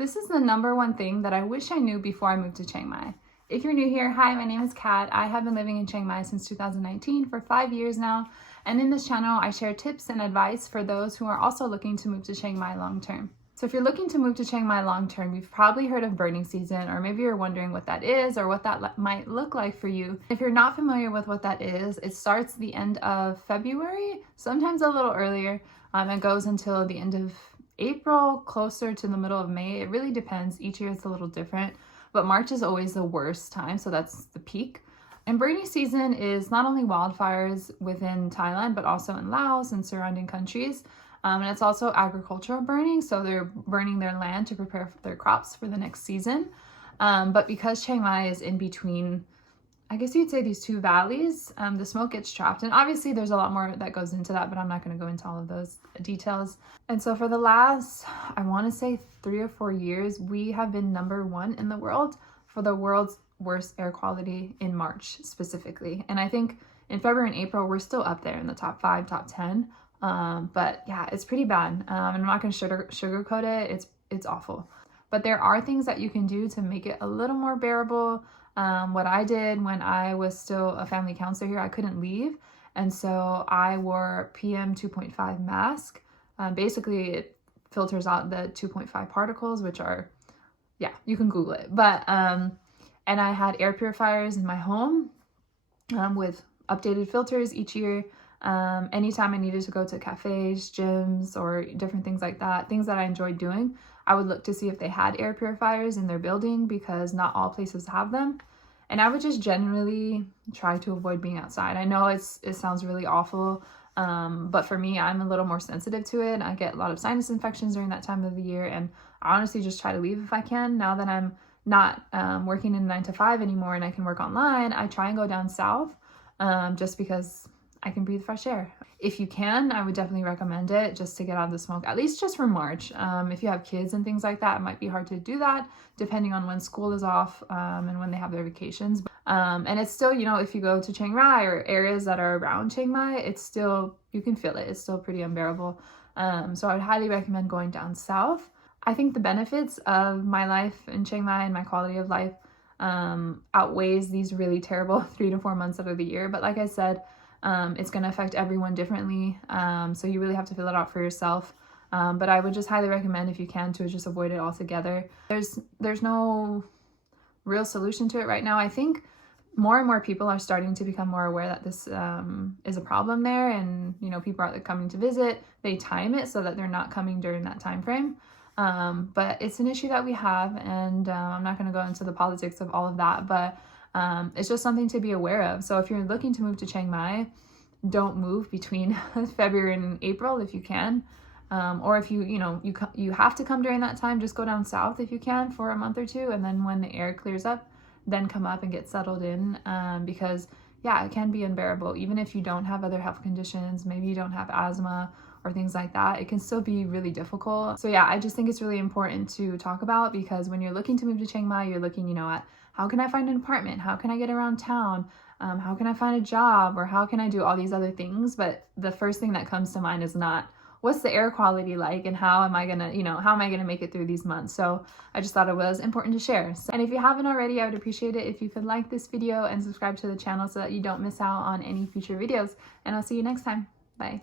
This is the number one thing that I wish I knew before I moved to Chiang Mai. If you're new here, hi, my name is Kat. I have been living in Chiang Mai since 2019 for 5 years now. And in this channel, I share tips and advice for those who are also looking to move to Chiang Mai long term. So if you're looking to move to Chiang Mai long term, you've probably heard of burning season, or maybe you're wondering what that is or what that might look like for you. If you're not familiar with what that is, it starts the end of February, sometimes a little earlier. It goes until the end of April, closer to the middle of May. It really depends. Each year it's a little different, but March is always the worst time, so that's the peak. And burning season is not only wildfires within Thailand, but also in Laos and surrounding countries. And it's also agricultural burning, so they're burning their land to prepare for their crops for the next season. But because Chiang Mai is in between, I guess you'd say, these two valleys, the smoke gets trapped. And obviously there's a lot more that goes into that, but I'm not going to go into all of those details. And so for the last, I want to say 3 or 4 years, we have been number 1 in the world for the world's worst air quality in March specifically. And I think in February and April, we're still up there in the top 5, top 10. But yeah, it's pretty bad. I'm not going to sugarcoat it. It's awful. But there are things that you can do to make it a little more bearable. What I did when I was still a family counselor here, I couldn't leave. And so I wore PM 2.5 mask. Basically, it filters out the 2.5 particles, which are, yeah, you can Google it. But, and I had air purifiers in my home with updated filters each year. Anytime I needed to go to cafes, gyms, or different things like that, things that I enjoyed doing, I would look to see if they had air purifiers in their building, because not all places have them. And I would just generally try to avoid being outside. I know it sounds really awful, but for me, I'm a little more sensitive to it. I get a lot of sinus infections during that time of the year, and I honestly just try to leave if I can. Now that I'm not working in 9 to 5 anymore and I can work online, I try and go down south just because I can breathe fresh air. If you can, I would definitely recommend it just to get out of the smoke, at least just for March. If you have kids and things like that, it might be hard to do that depending on when school is off and when they have their vacations. And it's still, if you go to Chiang Mai or areas that are around Chiang Mai, it's still, you can feel it. It's still pretty unbearable. So I would highly recommend going down south. I think the benefits of my life in Chiang Mai and my quality of life outweighs these really terrible 3 to 4 months out of the year. But like I said, it's going to affect everyone differently. So you really have to fill it out for yourself. But I would just highly recommend, if you can, to just avoid it altogether. There's no real solution to it right now. I think more and more people are starting to become more aware that this is a problem there. And, people are coming to visit. They time it so that they're not coming during that time frame. But it's an issue that we have. And I'm not going to go into the politics of all of that. But it's just something to be aware of. So if you're looking to move to Chiang Mai, don't move between February and April if you can. Or if you have to come during that time, just go down south if you can for a month or 2. And then when the air clears up, then come up and get settled in. Because yeah, it can be unbearable. Even if you don't have other health conditions, maybe you don't have asthma or things like that, it can still be really difficult. So yeah, I just think it's really important to talk about, because when you're looking to move to Chiang Mai, you're looking, at how can I find an apartment? How can I get around town? How can I find a job? Or how can I do all these other things? But the first thing that comes to mind is not, what's the air quality like, and how am I gonna, how am I gonna make it through these months? So I just thought it was important to share. And if you haven't already, I would appreciate it if you could like this video and subscribe to the channel so that you don't miss out on any future videos. And I'll see you next time. Bye.